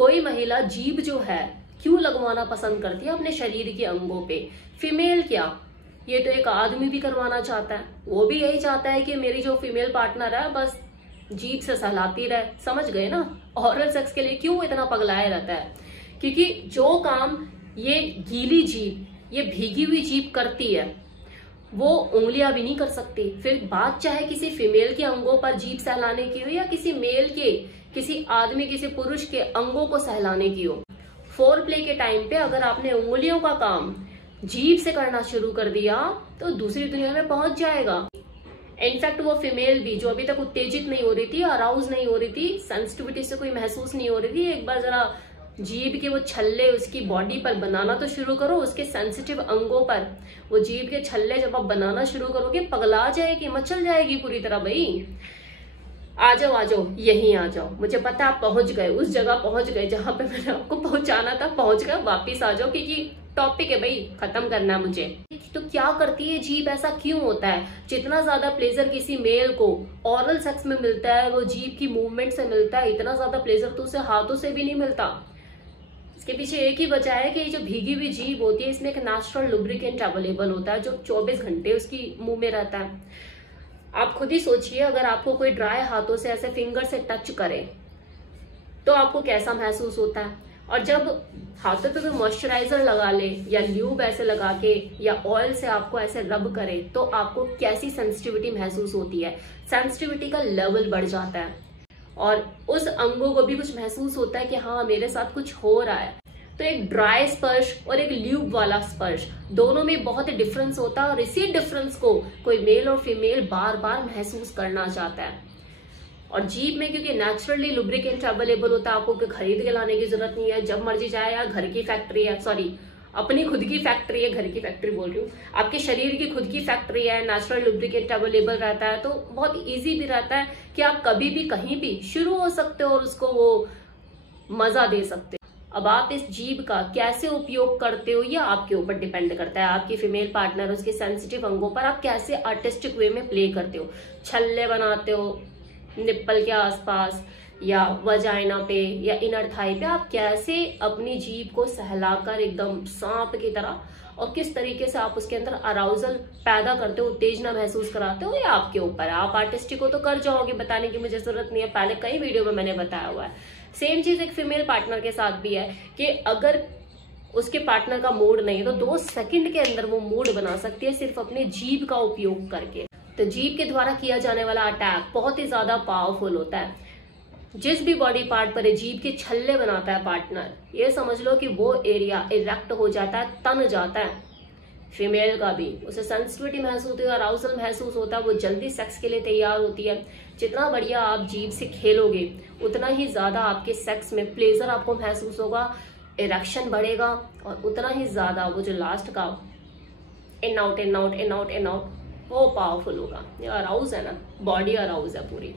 कोई महिला जीभ जो है क्यों लगवाना पसंद करती है अपने शरीर के अंगों पे? फीमेल क्या, ये तो एक आदमी भी करवाना चाहता है। वो भी यही चाहता है कि मेरी जो फीमेल पार्टनर है बस जीभ से सहलाती रहे। समझ गए ना? ऑरल सेक्स के लिए क्यों इतना पगलाया रहता है? क्योंकि जो काम ये गीली जीभ, ये भीगी हुई जीभ करती है, वो उंगलियां भी नहीं कर सकती। फिर बात चाहे किसी फीमेल के अंगों पर जीभ सहलाने की हो या किसी मेल के, किसी आदमी, किसी पुरुष के अंगों को सहलाने की हो। फोर प्ले के टाइम पे अगर आपने उंगलियों का काम जीभ से करना शुरू कर दिया तो दूसरी दुनिया में पहुंच जाएगा। इनफैक्ट वो फीमेल भी जो अभी तक उत्तेजित नहीं हो रही थी, अराउज नहीं हो रही थी, सेंसिटिविटी से कोई महसूस नहीं हो रही थी, एक बार जरा जीभ के वो छल्ले उसकी बॉडी पर बनाना तो शुरू करो, उसके सेंसिटिव अंगों पर वो जीभ के छल्ले जब आप बनाना शुरू करोगे, पगला जाएगी, मचल जाएगी पूरी तरह। भाई आ जाओ, यहीं आ जाओ। मुझे पता आप पहुंच गए, उस जगह पहुंच गए जहां पे मैंने आपको पहुंचाना था, पहुंच गए। वापिस आ जाओ क्योंकि टॉपिक है भाई, खत्म करना है मुझे। तो क्या करती है जीभ? ऐसा क्यों होता है? जितना ज्यादा प्लेजर किसी मेल को ऑरल सेक्स में मिलता है, वो जीभ की मूवमेंट से मिलता है, इतना ज्यादा प्लेजर तो उसे हाथों से भी नहीं मिलता। इसके पीछे एक ही वजह है कि जो भीगी हुई जीभ होती है, इसमें एक नेचुरल लुब्रिकेंट अवेलेबल होता है जो 24 घंटे उसकी मुंह में रहता है। आप खुद ही सोचिए, अगर आपको कोई ड्राई हाथों से ऐसे फिंगर से टच करे तो आपको कैसा महसूस होता है? और जब हाथों पे कोई मॉइस्चराइजर लगा ले या ल्यूब ऐसे लगा के या ऑयल से आपको ऐसे रब करे तो आपको कैसी सेंसिटिविटी महसूस होती है? सेंसिटिविटी का लेवल बढ़ जाता है और उस अंगों को भी कुछ महसूस होता है कि हाँ मेरे साथ कुछ हो रहा है। तो एक ड्राई स्पर्श और एक ल्यूब वाला स्पर्श, दोनों में बहुत ही डिफरेंस होता है और इसी डिफरेंस को कोई मेल और फीमेल बार बार महसूस करना चाहता है। और जीभ में क्योंकि नेचुरली लुब्रिकेंट अवेलेबल होता है, आपको खरीद के लाने की जरूरत नहीं है, जब मर्जी जाए। यार घर की फैक्ट्री है, सॉरी अपनी खुद की फैक्ट्री है, घर की फैक्ट्री बोल रही हूँ, आपके शरीर की खुद की फैक्ट्री है, नेचुरल लुब्रिकेंट अवेलेबल रहता है, तो बहुत ईजी भी रहता है कि आप कभी भी कहीं भी शुरू हो सकते हो और उसको वो मजा दे सकते हो। अब आप इस जीभ का कैसे उपयोग करते हो ये आपके ऊपर डिपेंड करता है। आपकी फीमेल पार्टनर उसके सेंसिटिव अंगों पर आप कैसे आर्टिस्टिक वे में प्ले करते हो। छल्ले बनाते हो निप्पल के आसपास या वजाइना पे या इनर थाई पे, आप कैसे अपनी जीभ को सहलाकर एकदम सांप की तरह और किस तरीके से आप उसके अंदर अराउजल पैदा करते हो, उत्तेजना महसूस कराते हो, ये आपके ऊपर है। आप आर्टिस्टिक हो तो कर जाओगे, बताने की मुझे जरूरत नहीं है, पहले कई वीडियो में मैंने बताया हुआ है। सेम चीज एक फीमेल पार्टनर के साथ भी है कि अगर उसके पार्टनर का मूड नहीं है तो 2 सेकंड के अंदर वो मूड बना सकती है सिर्फ अपने जीभ का उपयोग करके। तो जीभ के द्वारा किया जाने वाला अटैक बहुत ही ज्यादा पावरफुल होता है। जिस भी बॉडी पार्ट पर जीभ के छल्ले बनाता है पार्टनर, ये समझ लो कि वो एरिया इरेक्ट हो जाता है, तन जाता है। फीमेल का भी उसे सेंसिटिविटी महसूस होती है, अराउजल महसूस होता है, वो जल्दी सेक्स के लिए तैयार होती है। जितना बढ़िया आप जीभ से खेलोगे उतना ही ज्यादा आपके सेक्स में प्लेजर आपको महसूस होगा, इरेक्शन बढ़ेगा और उतना ही ज्यादा वो जो लास्ट का in out in out in out in out वो पावरफुल होगा। ये अराउज है ना, बॉडी अराउज है पूरी।